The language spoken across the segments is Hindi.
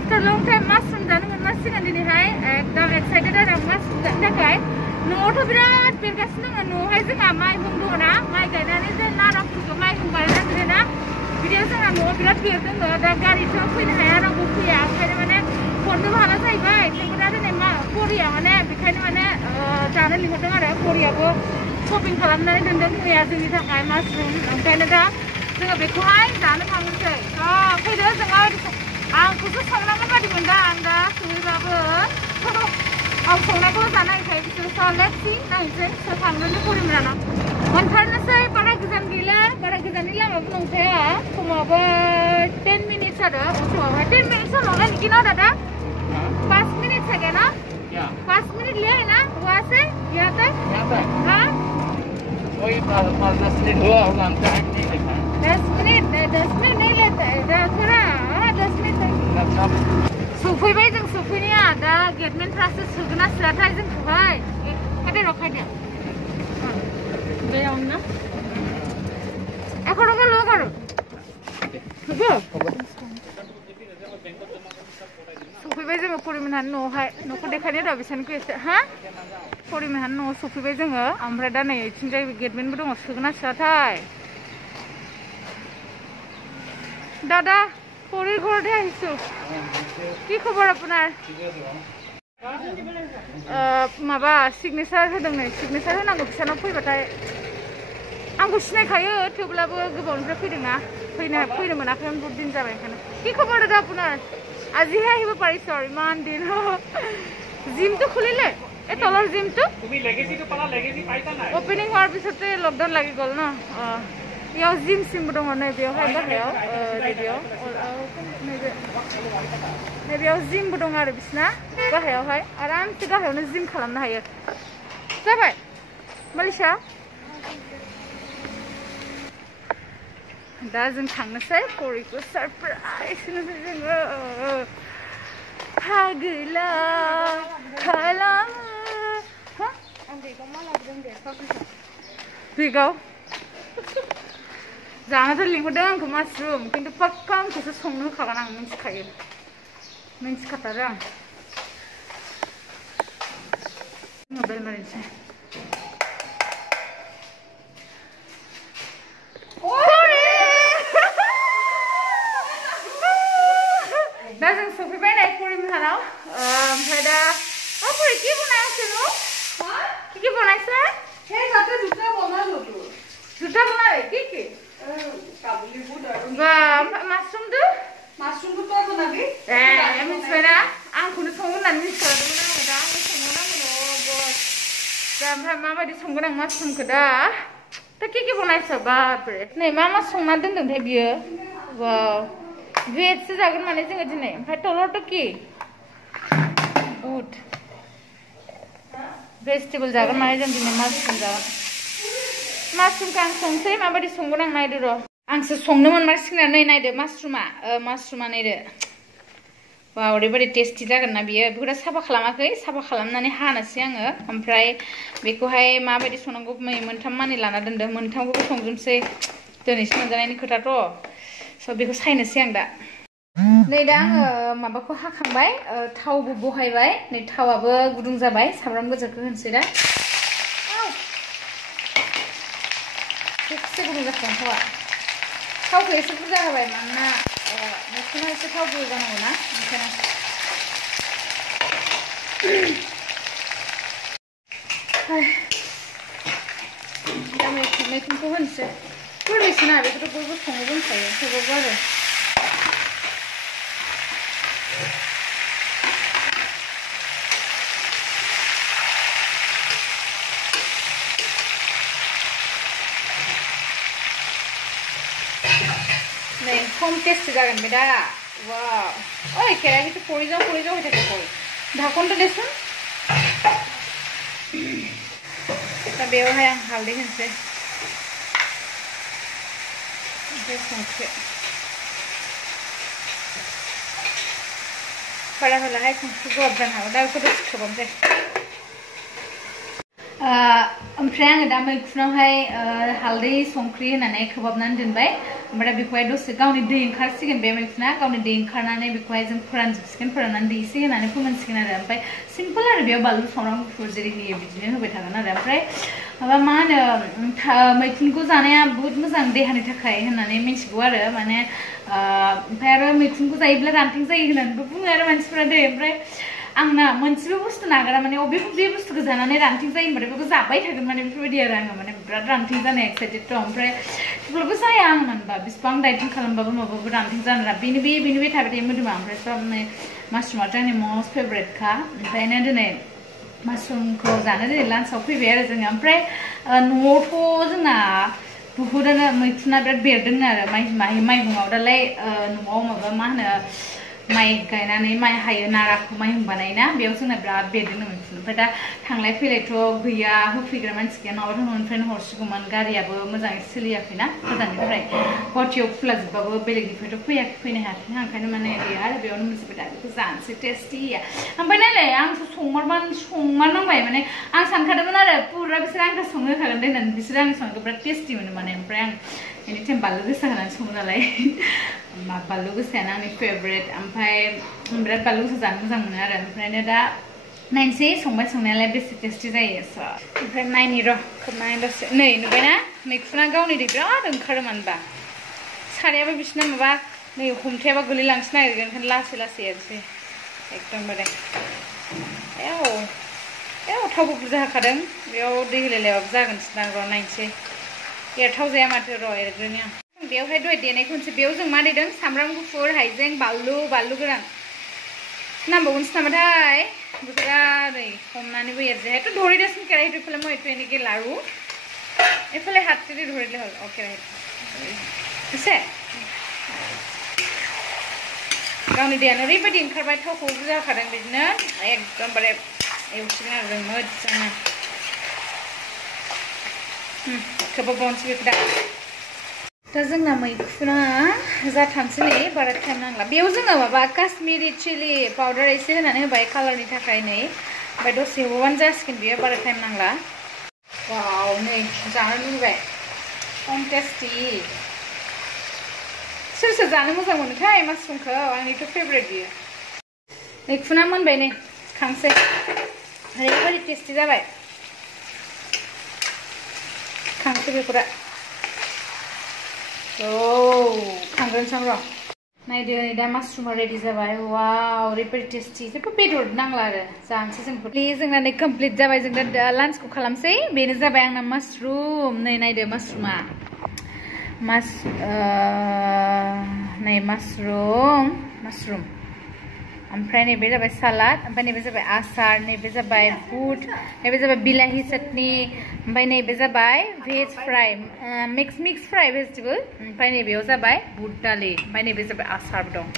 After long time mushroom जानो मोनमारसिगोन दिनैहाय एकदम एक्साइटेड आरो mushroom जानो थाखाय न'आवथ' बिराद बेरगासिनो दङ न'आवहाय जोंहा माइहुं दङ ना माइ गायनानै जे नाराफोरखौ माइहुं बानायनानै दोनो ना बिदियाव जोंहा न'आव बिराद बेरदों दा गारिथ' फैनो हाया रावबो फैया ओंखायनो माने हरनोबो हाला जाहैबाय थेवबो दा दिनै करिया माने बेखायनो माने जानो लिंहरदों आरो करियाबो शपिं खालामनानै दोनदों मैया जोंनि थाखाय मासरुम ओंखायनो दा जोङो बेखौहाय जानो थांनोसै फैदो जोङो आंखौसो संनांगोन बादि मोनदों आं दा सहैबाबो आं संनायखौ जानायखाय बिसोरसो लेट्सि नायनोसै सोर थांग्रोनो करिमोनानाव मोनथारनोसै बारा गोजान गैला बारा गोजाननि लामाबो नंखाया खमावबो 10 minutes आरो अट'आवहाय 10 minutes नंला निखि ना दादा 5 minutes है ना 5 minutes लिया है ना वहाँ से यहाँ तक हाँ वही 5-10 मिनट हुआ होगा हम टाइम नहीं देखा 10 मिनट नहीं लेता है थोड़ा 10 मिनट सफैबाय जों सफैनाया दा गेटमेनफ्रासो सोगोना सोआथाय जोंखौहाय खादे र' खादे बेयाव ना এখন ওকে লো করো सफैबाय जोङो परिमोनहानि न'आवहाय न'खौ देखायनो र' बिसोरनिखौ एसे हा परिमोनहानि न'आव सफैबाय जोङो ओमफ्राय दा नै इथिंजाय गेटमेनबो दङ सोगोना सोआथाय दादा পৰীৰ ঘৰতে আহিছো কি খবৰ আপোনাৰ माबा सिगनेचार होदों नै सिगनेचार होनांगौ बिसानाव फैबाथाय आंखौ सिनायखायो थेवब्लाबो गोबावनिफ्राय फैदोंना फैनो मोनाखैमोन बहुत दिन जाबाय ओंखायनो কি খবৰ দাদা আপোনাৰ আজিহে আহিব পাৰিছো ইমান দিন জিমটো খুলিলে এই তলৰ জিমটো তুমি লেগেসিটো পালা লেগেসি পাইছা নাই ওপেনিং হোৱাৰ পিছতে লকডাউন লাগি গ'ল ন याव जिम सिमबो दङ नै बेयावहाय गाहायाव नैबेयाव जिमबो दङ आरो बिसना गाहायावहाय आरामसे गाहायावनो जिम खालामनो हायो जाबाय मालिशा दा जों थांनोसै परिखौ सरप्राइज होनोसै जोङो फागला खालामो आं बेगाव मा लाबोदों दे बेगाव जानाथ' लिंहरदों आंखौ मासरुम खिन्थु पाक्का आंखौसो संनो होखागोन आं मिन्थिखायो मिन्थिखाथारो आं मबाइल मारिनोसै दा जों सफैबाय नै परिमोनहानाव ओमफ्राय दा परि কি বনাইছে নো কি বনাইছে সেই তাতে দুটা বনালো তো দুটা বনালে কি কি কাবুলি বুট আৰু মাশৰুম তো তো বনাবি मिथिबायना आंखौनो संगोन होननानै मिथिखादोंमोन आङो दा संनो नांगौ बस दा ओमफ्राय माबायदि संगोन आं माशरुमखौ दा কি बनायছো बापरे नै मा संना दोनदोंथाय बियो वाव भेजसो जागोन माने जोङो दिनै ओमफ्राय तलरथ' কি बुट भेजिटेबल जागोन माने जों दिनै माशरुम जागोन माशरुमखौ आं संसै माबायदि संगोन आं नायदो र' आंसो संनो मोनमारसिगोन नै नायदो माशरुमा नायदो वाव ओरैबायदि टेस्टि जागोन ना बियो बेखौ दा साफा खालामाखै साफा खालामनानै हानोसै आङो ओमफ्राय बेखौहाय माबायदि संनांगौ मोनथाम मानि लाना दोनदों मोनथामखौबो संजोबसै दिनैसो मोनजानायनि खोथाथ' स' बेखौ सायनोसै आं दा नै दा आङो माबाखौ हाखांबाय थावबो बहायबाय नै थावाबो गुदुं जाबाय सामब्राम गोजाखौ होनोसै दा एसे गुदुं जाखांबाय थावखौ एसे बुरजा होबाय मानोना नोंसोरना एसे थाव बुरजा जानांगौ ना ओंखायनो दा मैखुनखौ होनोसै गोरलैसोना बेखौथ' बयबो सङो दोनखायो थेवबाबो आरो नै खम टेस्टि जागोन बे दा वाव ओइ केराहिखौ परिजाव होबाय थादो परि ढाकनखौ देसुन दा बेवहाय आं हालदै होनोसै संख्रि बारा होलाहाय संख्रि गोबाब जानो हागौ दा बेखौ दसे खोबामसै ओमफ्राय आङो दा मैखुनावहाय हालदै संख्रि होनानै खोबाबनानै दोनबाय ओमफ्राय बेखौहाय दसे गावनि दै ओंखारसिगोन बे मैखुना गावनि दै ओंखारनानै बेखौहाय जों फोरानजोबसिगोन फोराननानै दै एसे होनानै फोमोनसिगोन आरो ओमफ्राय सिम्पोल आरो बेयाव बानलु सामब्राम गुफुर जेरै होयो बिदिनो होबाय थागोन आरो ओमफ्राय माबा मा होनो मैखुनखौ जानाया बहुत मोजां देहानि थाखाय होननानै मिथिगौ आरो माने ओमफ्राय आरो मैखुनखौ जायोब्ला रानथें जायो होननानैबो बुङो आरो मानसिफोरा दै ओमफ्राय आंना मोनसेबो बुस्थु नागारा माने बे बुस्थुखौ जानानै रानथें जायो होनबाथाय बेखौ जाबाय थागोन माने बेफोरबायदि आरो आङो माने बिराद रानथें जानाय एक्साइटेड दं ओमफ्राय थेवब्लाबो जाया आं मानबा बेसेबां डाइटिं खालामबाबो माबाबो रानथें जानो बेनो बे थाबाय थायो मोदोमा ओमफ्राय सब मासरुमाथ' आंनि मस्ट फेभरेटखा ओमफ्रायनो दिनै मासरुमखौ जानो दिनै लान्चआव फैबाय आरो जोङो ओमफ्राय न'आवथ' जोंना बुहुदानो मैखुना बिराद बेरदों आरो माइहुङाव दालाय न'आव माबा मा होनो माइ गायनानै माइ हायो नाराखौ माइहुं बानायोना बेयाव जोंना बिराद बेरदों मैखुन ओमफ्राय दा थांलाय फैलायथ' गैया होफैग्रा मानसि गैया नङाबाथ' न'निफ्रायनो हरसिगौमोन गारियाबो मोजाङै सोलियाखैना गोजाननिफ्राय गुवाहाटियाव खुलाजोबबाबो बेलेगनिफ्रायथ' फैनो हायाखै ओंखायनो माने गैया आरो बेयावनो मोनजोब्बाय दा बेखौ जानोसै टेस्टिया ओमफ्राय नायलाय आंथ' संमारनांबाय माने आं सानखादोंमोन आरो पुरा बिसोर आंखौ संनो होखागोन दे होननानै बिसोर आंनि संनायखौ बिराद टेस्टि मोनो माने ओमफ्राय आं एनि टाइम बानलु गोसा होनानै सङो नालाय बानलु गोसायानो आंनि फेभरेट ओमफ्राय बिराद बानलु गोसा जानो मोजां मोनो आरो ओमफ्रायनो दा नायनोसै संनायालाय बेसे टेस्टि जायो ओमफ्राय नायनि र' खोबनानै दसे नै नुबायना मैखुना गावनि दै बिराद ओंखारो मानोबा सारायाबो बिसिना माबा नै हमथायाबा गोलैलांसो नागिरगोन ओंखायनो लासै लासै एरसै एकदमबारे थावबो बुरजा होखादों बेयाव दै होलायलायबाबो जागोनसोदां र' नायनोसै एरथाव जाया माथो र' एरग्रोनि आं बेयावहाय दहाय देनायखौ होनसै बेयाव जों मा देदों सामब्राम गुफुर हाइजें बानलु गोरान नांबावगोनसो नामाथाय बेखौ दा नै हमनानैबो एरजाय तो ধৰি দেচোন কেৰাহীটো এইফালে মই এইটো এনেকৈ লাৰু এইফালে হাতেদি ধৰিলে হ'ল অ কেৰাহীটো হৈছে गावनि दैयानो ओरैबायदि ओंखारबाय थावखौ बुरजा होखादों बिदिनो एकदमबारे एवसिगोन आरो जों मोजांनो खोबबावनोसै बेखौ दा जोंना मैखुना जाथारनोसै नै बारा टाइम नांला बेयाव जोङो माबा काश्मीरी चिली पाउडार एसे होनानै होबाय कालारनि थाखाय नै ओमफ्राय दसे एवबानो जासिगोन बेयो बारा टाइम नांला वाव नै जानो लुबैबाय खम टेस्टि सोर जानो मोजां मोनोथाय मासरुमखौ आंनिथ' फेभरेट बियो मैखुना मोनबाय नै खांसै ओरैबायदि टेस्टि जाबाय खांसै बेखौ दा खांग्रोनोसै र' नायदो नै दा मासरुमा रेडि जाबाय वाव ओरैबायदि टेस्टि जेबो बेदर नांला आरो जानोसै जोंना नै कमप्लिट जाबाय जों दा लान्चखौ खालामसै बेनो जाबाय आंना मासरुम नै नायदो मासरुमा नै मासरुम ओमफ्राय नैबे जाबाय सालाद ओमफ्राय नैबे जाबाय आसार नैबे जाबाय बुट नैबे जाबाय बिलाहि चटनी ओमफ्राय नैबे जाबाय भेज फ्राई मिक्स फ्राई भेजिटेबल ओमफ्राय नैबेयाव जाबाय बुट दालि ओमफ्राय नैबे जाबाय आसारबो दं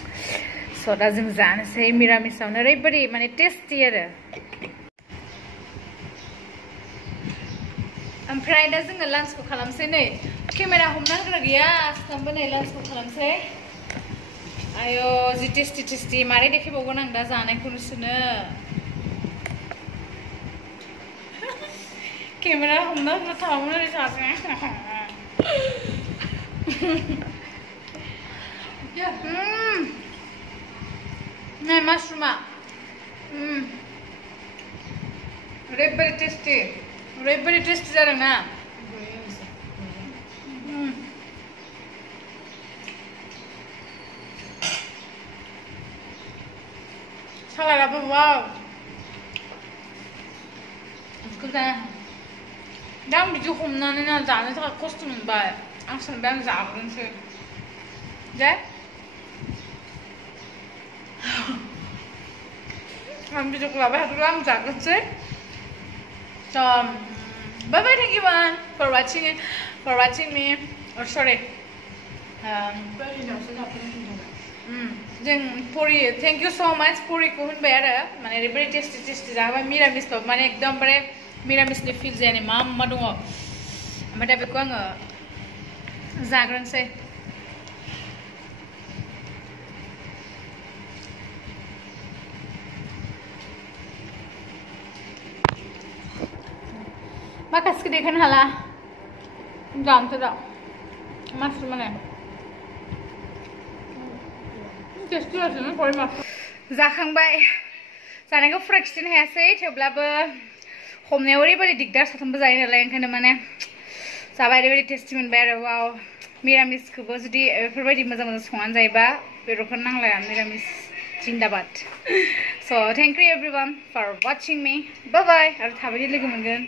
स' दा जों जानोसै मिरामिसावनो ओरैबायदि माने टेस्टि आरो ओमफ्राय दा जोङो लान्चखौ खालामसै नै केमेरा हमना होग्रा गैया सामबो नै लान्चखौ खालामसै आयो जि टेस्टि मारै देखायबावगोन आं दा जानायखौ नोंसोरनो केमेरा हमना होग्रा थाबामोन ओरै सासे नै मासरुमा ओरैबायदि टेस्टि जादों ना सालादाबो वाव बेखौ जाया दा आं बिदि हमनानै ना जानो थाखाय खस्थ' मोनबाय आं सानबाय आं जाग्रोनोसै दे आं भिडिअखौ लाबाय थादोंब्ला आं जाग्रोनोसै bye bye thank you everyone for watching me or sorry जों पुरी थेंक यू सो मच पुरीखौ होनबाय आरो माने ओरैबायदि टेस्टि जाबाय मिरामिसबाबो माने एकदमबारे मिरामिसनि फिल जायानो मा दङ ओमफ्राय दा बेखौ आङो जाग्रोनोसै माखासेखौ देखायनो हाला जानोसै दा मासरुम माने टेस्टी आरो परि मा जाखांबाय जानायखौ फुरा खिथिनो हायासै थेवब्लाबो हमनायाव ओरैबायदि दिगदार साथामबो जायो नालाय ओंखायनो माने जाबाय ओरैबायदि टेस्टी मोनबाय आरो वाव मिरामिसखौबो जुदि बेफोरबायदि मोजां मोजां संनानै जायोबा बेदरखौ नांलाया मिरामिस जिन्दाबाद स' thank you everyone for watching me bye bye आरो थाबैनो लोगो मोनगोन